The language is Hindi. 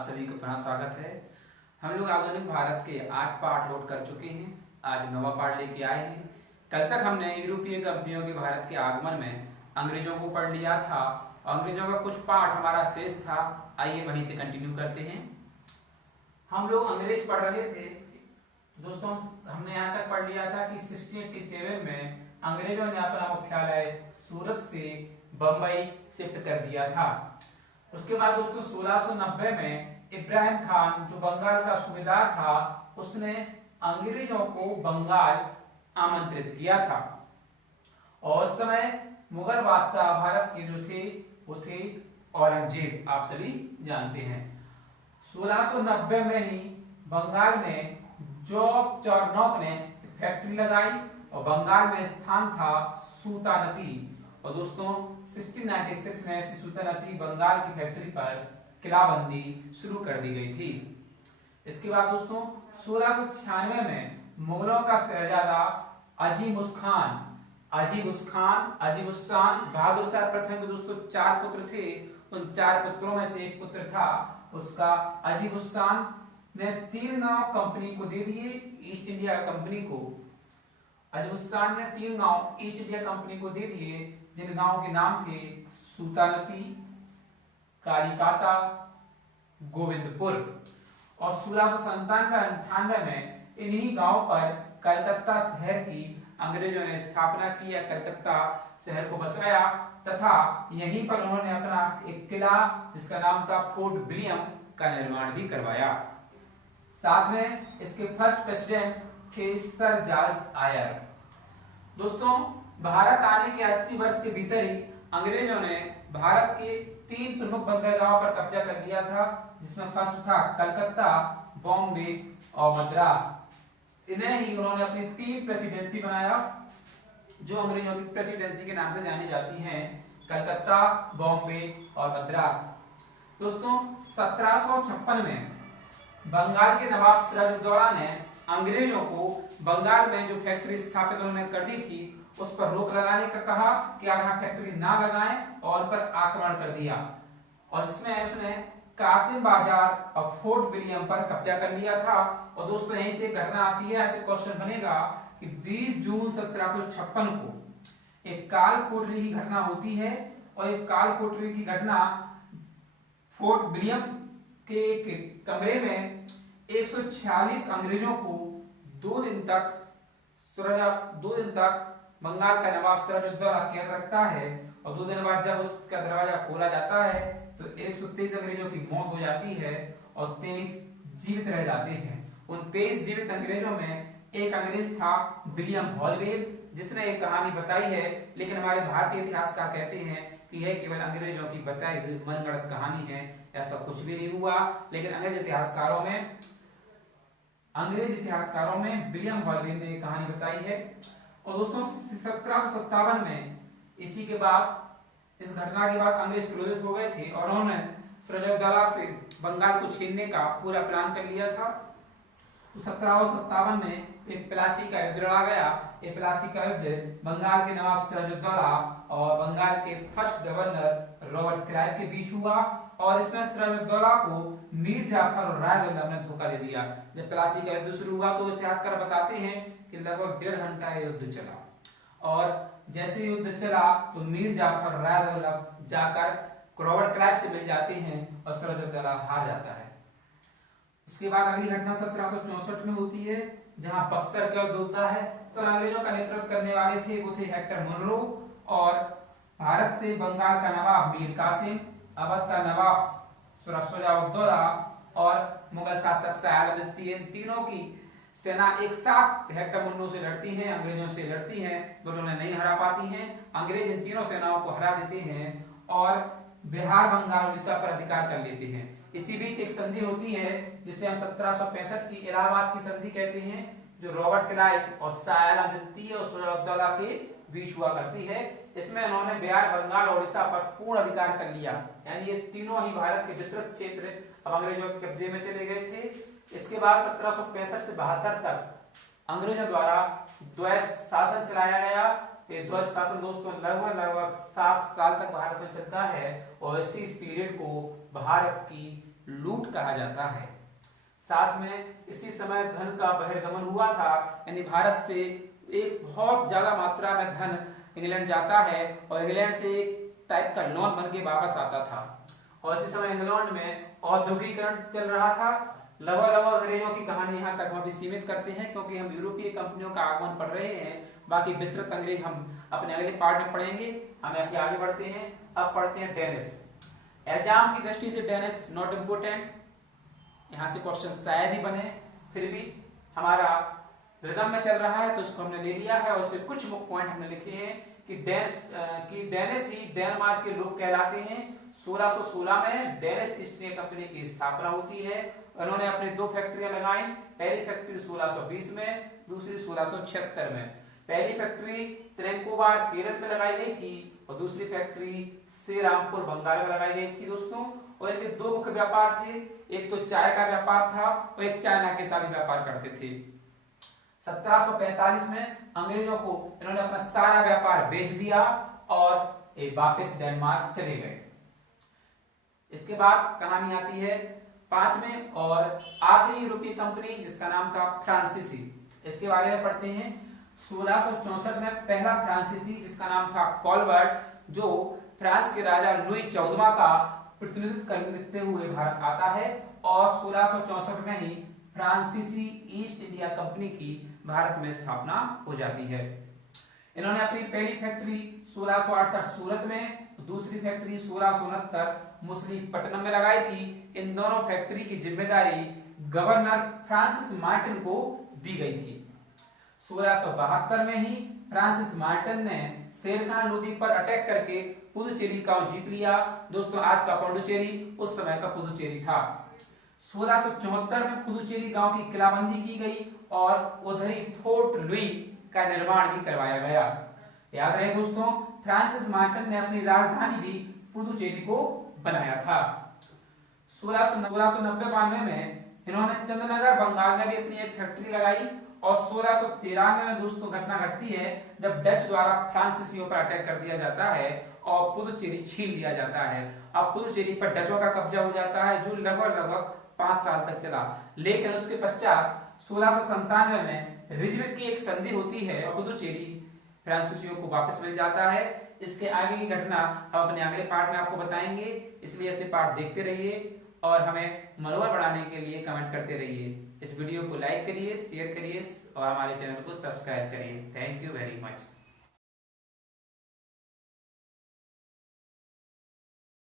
आप सभी को पुनः स्वागत है। हम लोग आधुनिक भारत के 8 पार्ट लोड कर चुके हैं। आज 9वां पार्ट लेके आए हैं। कल तक हमने यूरोपीय कंपनियों के भारत के आगमन में अंग्रेजों को पढ़ लिया था। अंग्रेजों का कुछ पार्ट हमारा शेष था। आइए वहीं से कंटिन्यू करते हैं। हम लोग अंग्रेज पढ़ रहे थे दोस्तों। हमने यहाँ तक पढ़ लिया था कि 1687 में अंग्रेजों ने अपना मुख्यालय सूरत से बंबई शिफ्ट कर दिया था। उसके बाद दोस्तों 1690 में इब्राहिम खान जो बंगाल का सूबेदार था, उसने अंग्रेजों को बंगाल आमंत्रित किया था। और उस समय मुगल बादशाह भारत के जो थे वो थे औरंगजेब, आप सभी जानते हैं। 1690 में ही बंगाल में जॉब चार्नोक ने फैक्ट्री लगाई और बंगाल में स्थान था सूतानती। और दोस्तों 1696 में ऐसी सूतानती बंगाल की फैक्ट्री पर किलाबंदी शुरू कर दी गई थी। इसके बाद दोस्तों 1696 में मुगलों का शहजादा अजीमुस्खान बहादुर शाह प्रथम के दोस्तों 4 पुत्र थे। उन 4 पुत्रों में से एक पुत्र था उसका अजीमुस्खान ने 3 गांव कंपनी को दे दिए, ईस्ट इंडिया कंपनी को। अजीमुस्खान ने 3 गांव ईस्ट इंडिया कंपनी को दे दिए, जिन गांवों के नाम थे सूतानती, कालीकाता, गोविंदपुर। और 1697-98 में इन्हीं गांवों पर कलकत्ता शहर की अंग्रेजों ने स्थापना की या कलकत्ता शहर को बसाया तथा यहीं पर उन्होंने अपना एक किला जिसका नाम था फोर्ट विलियम का निर्माण भी करवाया। साथ में इसके फर्स्ट प्रेसिडेंट थे सर जॉर्ज आयर। दोस्तों भारत आने के 80 वर्ष के भीतर ही अंग्रेजों ने भारत के 3 प्रमुख बंदरगाहों पर कब्जा कर लिया था, जिसमें फर्स्ट था कलकत्ता, बॉम्बे और मद्रास। इन्हें ही उन्होंने अपनी 3 प्रेसिडेंसी बनाया जो अंग्रेजों की प्रेसिडेंसी के नाम से जानी जाती हैं, कलकत्ता, बॉम्बे और मद्रास। दोस्तों 1756 में बंगाल के नवाब सिराजुद्दौला ने अंग्रेजों को बंगाल में जो फैक्ट्री स्थापित उन्होंने कर दी थी उस पर रोक लगाने का कहा कि आप यहाँ फैक्ट्री ना लगाएं और उन पर आक्रमण कर दिया। और जिसमें उसने कासिम बाजार और फोर्ट विलियम पर कब्जा कर लिया था। और दोस्तों यहीं से घटना आती है, ऐसे क्वेश्चन बनेगा कि 20 जून 1756 को एक काल कोठरी की घटना होती है और एक काल कोठरी की घटना फोर्ट विलियम के एक कमरे में 146 अंग्रेजों को 2 दिन तक बंगाल का नवाब सिराजुद्दौला कैद रखता है। और 2 दिन बाद जब उसका दरवाजा खोला जाता है तो 123 अंग्रेजों की मौत हो जाती है और 23 जीवित रह जाते हैं। उन 23 जीवित अंग्रेजों में एक अंग्रेज था विलियम हॉलवेल, जिसने एक कहानी बताई है। लेकिन हमारे भारतीय इतिहासकार कहते हैं कि यह केवल अंग्रेजों की बताई हुई मनगढ़ंत कहानी है, ऐसा कुछ भी नहीं हुआ। लेकिन अंग्रेज इतिहासकारों में विलियम हॉलवेल ने एक कहानी बताई है। और दोस्तों 1757 में इसी के बाद इस घटना के बाद अंग्रेज क्रोधित हो गए थे और उन्होंने सिराजुद्दौला से बंगाल को छीनने का पूरा प्लान कर लिया था। तो 1757 में एक प्लासी का युद्ध लड़ा गया। ये प्लासी का युद्ध बंगाल के नवाब सिराजुद्दौला और बंगाल के फर्स्ट गवर्नर रॉबर्ट क्लाइव के बीच हुआ। और इसमें सिराजुद्दौला को मीर जाफर और राय दुर्लभ ने धोखा दे दिया। जब प्लासी का युद्ध शुरू हुआ तो इतिहासकार बताते हैं कि लगभग 1.5 घंटा युद्ध चला। और जैसे युद्ध चला तो मीर जाफर और राय दुर्लभ जाकर रॉबर्ट क्लाइव से मिल जाते हैं और सिराजुद्दौला हार जाता है। उसके बाद अगली घटना 1764 में होती है, जहां बक्सर का युद्ध होता है। तो अंग्रेजों का नेतृत्व करने वाले थे वो थे हेक्टर मुनरो। और भारत से बंगाल का नवाब मीर कासिम, अवध का नवाब शुजाउद्दौला और मुगल शासक शाह आलम, तीनों की सेना एक साथ हेक्टर मुनरो से लड़ती हैं, अंग्रेजों से लड़ती हैं, दोनों ने नहीं हरा पाती हैं। अंग्रेज इन तीनों सेनाओं को हरा देते हैं और बिहार, बंगाल, उड़ीसा पर अधिकार कर लेते हैं। इसी बीच एक संधि होती है जिसे हम 1765 की इलाहाबाद की संधि कहते हैं, जो रॉबर्ट क्लाइव और शाह आलम और शुजाउद्दौला के बीच हुआ करती है। इसमें उन्होंने बिहार, बंगाल और उड़ीसा पर पूर्ण अधिकार कर लिया, यानी ये तीनों ही भारत के विस्तृत क्षेत्र अब अंग्रेजों के कब्जे में चले गए थे। इसके बाद 1765 से 72 तक अंग्रेजों द्वारा द्वैध शासन चलाया गया। ये द्वैध शासन दोस्तों लगभग 7 साल तक भारत में चलता है और इसी पीरियड को भारत की लूट कहा जाता है। साथ में इसी समय धन का बहिर्गमन हुआ था, यानी भारत से एक बहुत ज्यादा मात्रा में धन इंग्लैंड जाता है और इंग्लैंड से एक टाइप का लोन बन के वापस आता था। और इसी समय इंग्लैंड में औद्योगिकरण चल रहा था। लगभग अंग्रेजों की कहानी यहाँ तक हम अभी सीमित करते हैं, क्योंकि हम यूरोपीय कंपनियों का आगमन पढ़ रहे हैं। बाकी विस्तृत अंग्रेज हम अपने अगले पार्ट में पढ़ेंगे। हम अभी आगे बढ़ते हैं। अब पढ़ते हैं डेनिस। एग्जाम की दृष्टि से डेनिस नॉट इम्पोर्टेंट, यहाँ से क्वेश्चन शायद ही बने, फिर भी हमारा रिदम में चल रहा है तो उसको हमने ले लिया है। और उससे कुछ पॉइंट हमने लिखे हैं कि डेनिस ही डेनमार्क के लोग कहलाते हैं। 1616 में डेनिस ईस्ट इंडिया कंपनी की स्थापना होती है। उन्होंने अपनी 2 फैक्ट्रियां लगाई। पहली फैक्ट्री 1620 में, दूसरी 1676 में। पहली फैक्ट्री त्रेंकोबार केरल में लगाई गई थी और दूसरी फैक्ट्री श्रीरामपुर बंगाल में लगाई गई थी दोस्तों। और इनके 2 मुख्य व्यापार थे, एक तो चाय का व्यापार था और एक चाइना के साथ व्यापार करते थे। 1745 में अंग्रेजों को इन्होंने अपना सारा व्यापार बेच दिया और वापस डेनमार्क चले गए। इसके बाद कहानी आती है 5वें और आखिरी यूरोपीय कंपनी, जिसका नाम था फ्रांसीसी। इसके बारे में पढ़ते हैं। 1664 में पहला फ्रांसीसी, जिसका नाम था कॉलबर्स, जो फ्रांस के राजा लुई 14वां का प्रतिनिधित्व करते हुए भारत आता है। और 1664 में ही फ्रांसीसी ईस्ट इंडिया कंपनी की भारत में स्थापना हो जाती है। इन्होंने अपनी पहली फैक्ट्री 1668 सूरत में, दूसरी फैक्ट्री 1669 मछलीपट्टनम में लगाई थी। इन दोनों फैक्ट्री की जिम्मेदारी गवर्नर फ्रांसिस मार्टिन को दी गई थी। 1672 में ही फ्रांसिस मार्टिन ने शेरखान लोदी पर अटैक करके पुदुचेरी का जीत लिया। दोस्तों, आज का पुडुचेरी उस समय का पुदुचेरी था। 1674 में पुदुचेरी गांव की किलाबंदी की गई और उधर ही फोर्ट लुई का निर्माण भी करवाया गया। याद रहे दोस्तों, फ्रांसिस मार्टिन ने अपनी राजधानी भी पुदुचेरी को बनाया था। 1690-92 में इन्होंने चंदनगर बंगाल में भी अपनी एक फैक्ट्री लगाई। और 1693 में दोस्तों घटना घटती है जब डच द्वारा फ्रांसीसियों पर अटैक कर दिया जाता है और पुदुचेरी छीन लिया जाता है। अब पुदुचेरी पर डचों का कब्जा हो जाता है, जो लगभग 5 साल तक चला। लेकिन उसके पश्चात 1697 में रिजविक की एक संधि होती है, पुदुचेरी फ्रांसीसियों को वापस मिल जाता है। इसके आगे की घटना हम अपने अगले पार्ट में आपको बताएंगे, इसलिए ऐसे पार्ट देखते रहिए और हमें मनोबल बढ़ाने के लिए कमेंट करते रहिए। इस वीडियो को लाइक करिए, शेयर करिए और हमारे चैनल को सब्सक्राइब करिए। Thank you very much.